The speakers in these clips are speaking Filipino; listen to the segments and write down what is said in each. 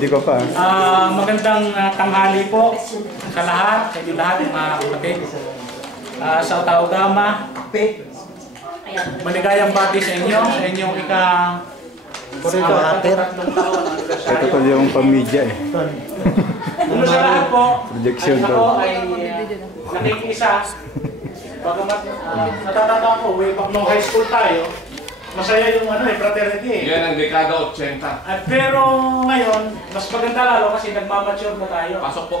Di ko pa. Magandang tanghali po sa lahat, sa inyo lahat mga kapatid. Sa Otaugama, maligayang bati sa inyo, sa inyong Ito ko yung pamilya eh. Ano sa lahat po, Projection ay ako ay nakikisa. Bagamat natatanda ko, way back nung high school tayo, masaya yung fraternity eh. Yan ang dekada 80. Pero ngayon, mas maganda lalo kasi nagmamature na tayo. Pasok po.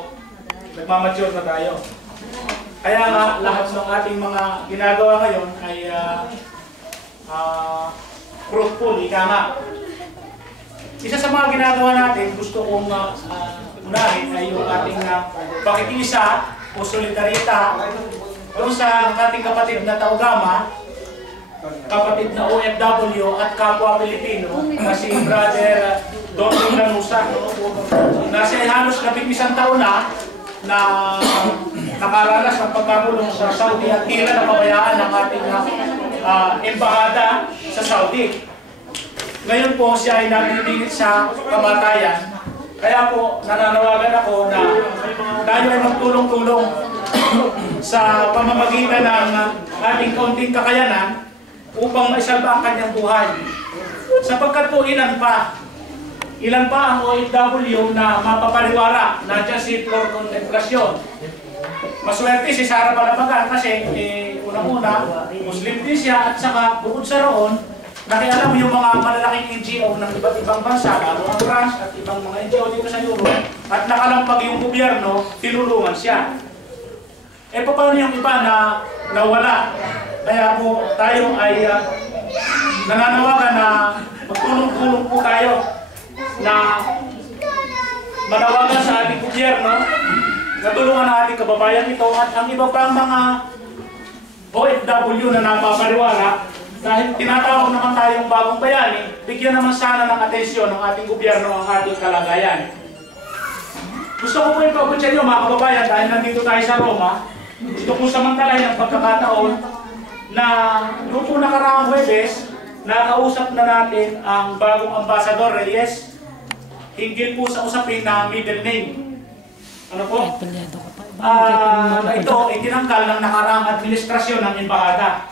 Nagmamature na tayo. Kaya nga, lahat ng ating mga ginagawa ngayon ay fruitful, ika nga. Isa sa mga ginagawa natin, gusto kong unahin ay yung ating pakikisa o solidarita doon sa ating kapatid na Taugama, kapatid na OFW at kapwa Pilipino na si Brother Don Lanusa, na siya halos 11 taon na nakaranas ng pagkakulong sa Saudi at tila na pabayaan ng ating embahada sa Saudi. Ngayon po siya ay nabibigit sa kamatayan. Kaya po nananawagan ako na tayo ay magtulong-tulong sa pamamagitan ng ating kaunting kakayanan upang maisalba ang kanyang buhay. Sapagkat po ilan pa ang OFW na mapapariwara na dyan si Flor Contemplacion. Maswerte si Sara Balabagan kasi unang-una, Muslim din siya at saka bukod sa roon, nakialam yung mga malalaking NGO ng iba't ibang bansa, lalo ang France at ibang mga NGO dito sa Europe, at nakalampag yung gobyerno, tinulungan siya. Paano yung iba na nawala? Kaya po tayo ay nananawagan na magtulong-tulong po tayo na manawagan sa ating gobyerno, natulungan ang ating kababayan ito at ang iba pang mga OFW na napapariwara. Dahil tinatawag naman tayong bagong bayani, bigyan naman sana ng atensyon ng ating gobyerno ang ating kalagayan. Gusto ko po ipabot sa inyo mga kababayan dahil nandito tayo sa Roma. Gusto ko samantalahin ang pagkakataon na noong po nakaraang Huwebes, nakausap na natin ang bagong Ambassador Reyes hinggil po sa usapin na middle name. Ano po? Ito ay tinanggal ng nakaraang administrasyon ng embahada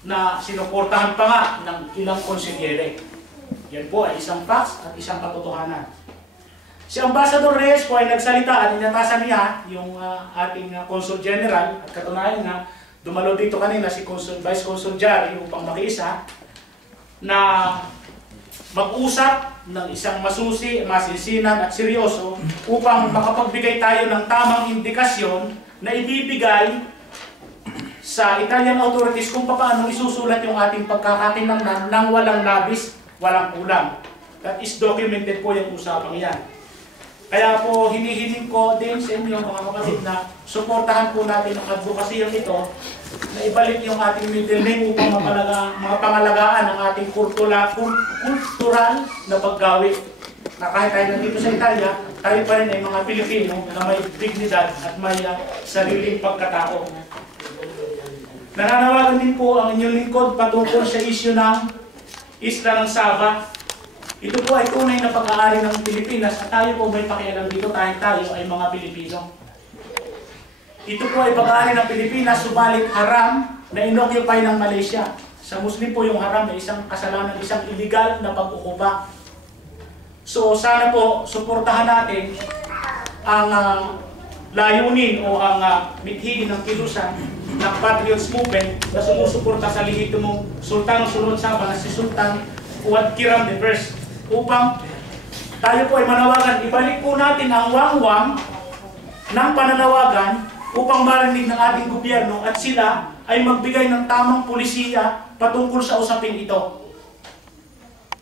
na sinuportahan pa nga ng ilang konsilyere. Yan po ay isang facts at isang katotohanan. Si Ambassador Reyes po ay nagsalita at inatasan niya yung ating Consul General at katunayan nga dumalo dito kanina si Vice Consul Jari upang makiisa na mag-usap ng isang masusi, masinsinan at seryoso upang makapagbigay tayo ng tamang indikasyon na ibibigay sa Italian authorities kung paano isusulat yung ating pagkakakinlangan ng walang labis, walang kulang. That is documented po yung usapang yan. Kaya po hinihiling ko din sa inyo mga kapatid na suportahan po natin ang advokasiyang ito na ibalik yung ating middle name upang mapangalagaan ang ating kultural na paggawi. Na kahit tayo nandito sa Italia, tayo pa rin ay mga Pilipino na may dignidad at may sariling pagkatao. Nananawagan din po ang inyong lingkod patungkol sa isyu ng Isla ng Saba. Ito po ay tunay na pag-aari ng Pilipinas at tayo po may pakialam dito tayo ay mga Pilipino. Ito po ay pag-aari ng Pilipinas, subalit haram na inoccupy ng Malaysia. Sa Muslim po yung haram ay isang kasalanan, isang illegal na pag-ukupa. So sana po suportahan natin ang layunin o ang mithiin ng kilusan ng Patriots Movement na sumusuporta sa lehitimong Sultan ng Sunod Sabah na si Sultan Fuad Kiram I upang tayo po ay manawagan, ibalik po natin ang wangwang ng pananawagan upang marinig ng ating gobyerno at sila ay magbigay ng tamang pulisiya patungkol sa usaping ito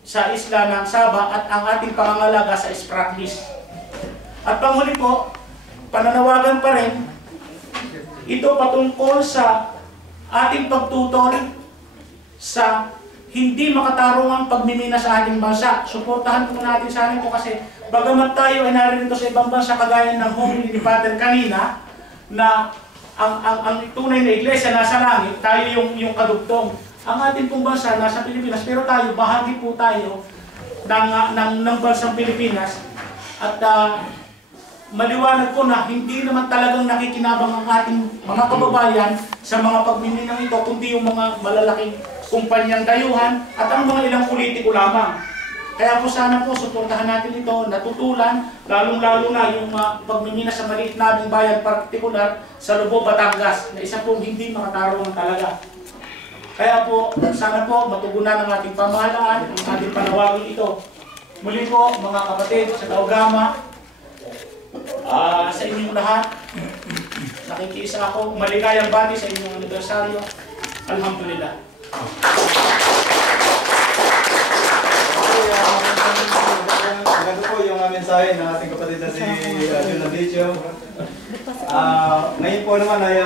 sa Isla ng Saba at ang ating pangangalaga sa Spratlys. At panghuli po, pananawagan pa rin ito patungkol sa ating pagtutol sa hindi makatarungang pagmimina sa ating bansa. Suportahan po natin sa atin po kasi bagamat tayo ay naririto sa ibang bansa kagaya ng homily ni Father kanina na ang tunay na iglesia nasa langit, tayo yung kadugtong. ang ating pong bansa nasa Pilipinas, pero tayo, bahagi po tayo ng bansang Pilipinas. At maliwanag po na hindi naman talagang nakikinabang ang ating mga kababayan sa mga pagmiminang ito, kundi yung mga malalaking kumpanyang dayuhan at ang mga ilang politiko lamang. Kaya po sana po, suportahan natin ito, natutulan, lalong-lalo na yung pagmimina sa maliit naming bayan, partikular sa Lubao, Batangas, na isa pong hindi makatarungan talaga. Kaya po, sana po, matugunan ang ating pamahalaan, ang ating panawagin ito. Muli po, mga kapatid, sa Taugama, sa inyong lahat, nakikiisa ako, maligayang bati sa inyong anibersaryo. Alhamdulillah. Ganito po yung mensahe ng ating kapatid na si Jun Landicho. Ngayon po naman ay